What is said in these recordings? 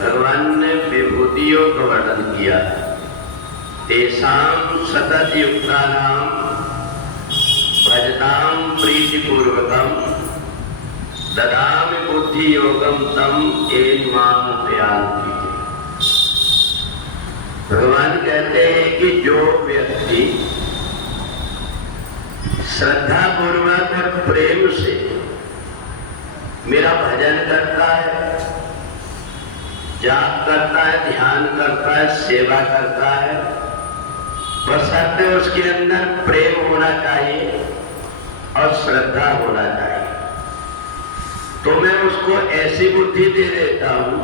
भगवान ने विभूतियों का वर्णन किया। तेषां सतत युक्तानां भजतां प्रीतिपूर्वकं ददामि बुद्धि योगम तम येन माम उपयान्ति। भगवान कहते हैं कि जो व्यक्ति श्रद्धा पूर्वक और प्रेम से मेरा भजन करता है, जाप करता है, ध्यान करता है, सेवा करता है, बशर्ते उसके अंदर प्रेम होना चाहिए और श्रद्धा होना चाहिए, तो मैं उसको ऐसी बुद्धि दे देता हूं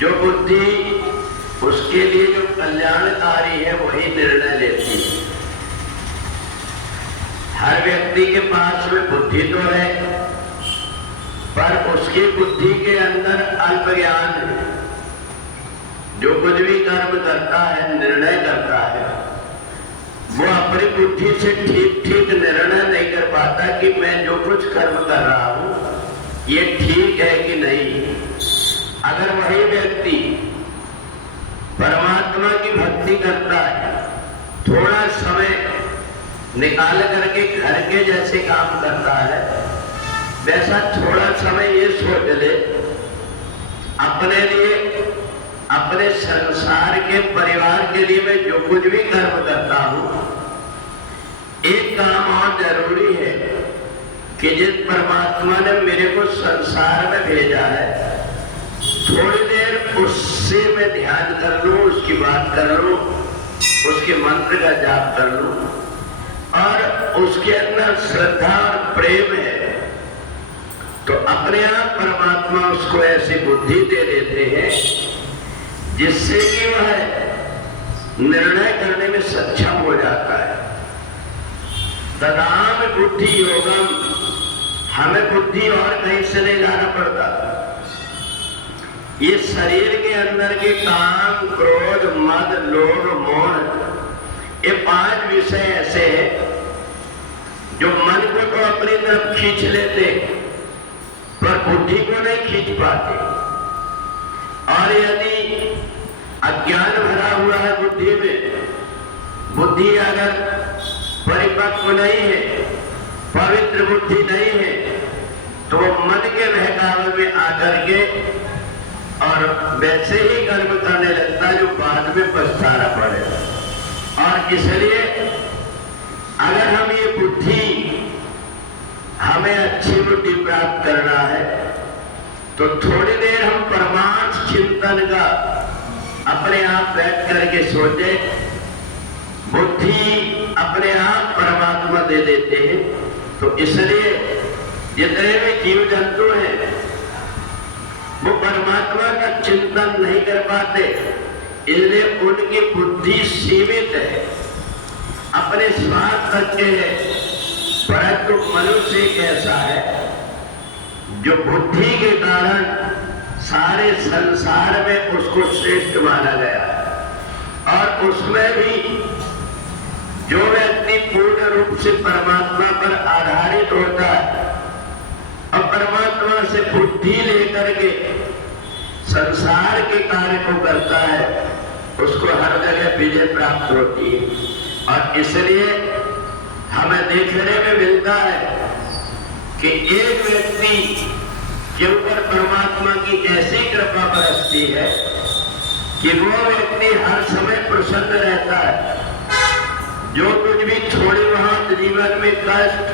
जो बुद्धि उसके लिए जो कल्याणकारी है वही निर्णय लेती है। हर व्यक्ति के पास में बुद्धि तो है, पर उसकी बुद्धि के अंदर अल्प ज्ञान है। जो कुछ भी कर्म करता है, निर्णय करता है, वो अपनी बुद्धि से ठीक निर्णय नहीं कर पाता कि मैं जो कुछ कर्म कर रहा हूं ये ठीक है कि नहीं। अगर वही व्यक्ति परमात्मा की भक्ति करता है, थोड़ा समय निकाल करके घर के जैसे काम करता है, वैसा थोड़ा समय ये सोच ले अपने लिए, अपने संसार के परिवार के लिए मैं जो कुछ भी कर्म करता हूं, एक काम और जरूरी है कि जिस परमात्मा ने मेरे को संसार में भेजा है, थोड़ी देर उससे मैं ध्यान कर लूं, उसकी बात कर लूं, उसके मंत्र का जाप कर लूं, और उसके अंदर श्रद्धा और प्रेम है, तो अपने आप परमात्मा उसको ऐसी बुद्धि दे देते हैं जिससे कि वह निर्णय करने में सक्षम हो जाता है। ददामि बुद्धि योगम, हमें बुद्धि और कहीं से नहीं लाना पड़ता। ये शरीर के अंदर के काम, क्रोध, मद, लोभ, मोह, ये 5 विषय ऐसे हैं जो मन को तो अपनी तरफ खींच लेते पर बुद्धि को नहीं खींच पाते। और यदि अज्ञान भरा हुआ है बुद्धि में, बुद्धि अगर परिपक्व नहीं है, पवित्र बुद्धि नहीं है, तो वो मन के बहकावे में आकर के और वैसे ही कर्म करने लगता जो बाद में पछताना पड़ेगा। और इसलिए अगर हम ये बुद्धि, हमें अच्छी बुद्धि प्राप्त करना है, तो थोड़ी देर हम परमार्थ चिंतन का अपने आप बैठ करके सोचे। बुद्धि अपने आप परमात्मा दे देते हैं, तो इसलिए जितने भी जीव जंतु हैं वो परमात्मा का चिंतन नहीं कर पाते, इसलिए उनकी बुद्धि सीमित है, अपने स्वार्थ तक के है। परंतु मनुष्य एक ऐसा है जो बुद्धि के कारण सारे संसार में उसको श्रेष्ठ माना गया है। और उसमें भी जो व्यक्ति पूर्ण रूप से परमात्मा पर आधारित होता है और परमात्मा से बुद्धि लेकर के संसार के कार्य को करता है, उसको हर जगह विजय प्राप्त होती है। और इसलिए हमें देखने में मिलता है कि एक व्यक्ति के ऊपर परमात्मा की ऐसी कृपा बरसती है कि वो व्यक्ति हर समय प्रसन्न रहता है। जो कुछ भी थोड़ी बहुत जीवन में कष्ट,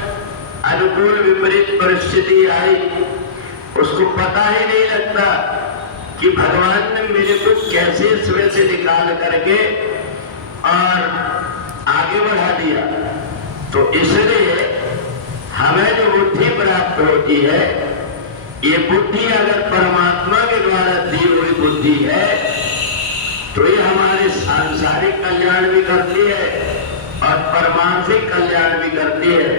अनुकूल विपरीत परिस्थिति आई, उसको पता ही नहीं लगता कि भगवान ने मेरे को कैसे इसमें से निकाल करके और आगे बढ़ा दिया। तो इसलिए हमें जो बुद्धि प्राप्त होती है, ये बुद्धि अगर परमात्मा के द्वारा दी हुई बुद्धि है, तो ये हमारे सांसारिक कल्याण भी करती है और परमार्थिक कल्याण भी करती है।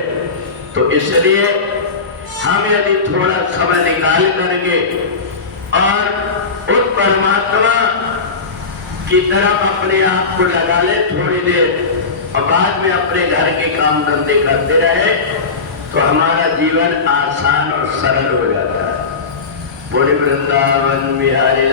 तो इसलिए हम यदि थोड़ा समय निकाल करके और उस परमात्मा की तरफ अपने आप को लगा ले थोड़ी देर, और बाद में अपने घर के काम धंधे करते रहे, तो हमारा जीवन आसान और सरल हो जाता है। बोले वृंदावन बिहारी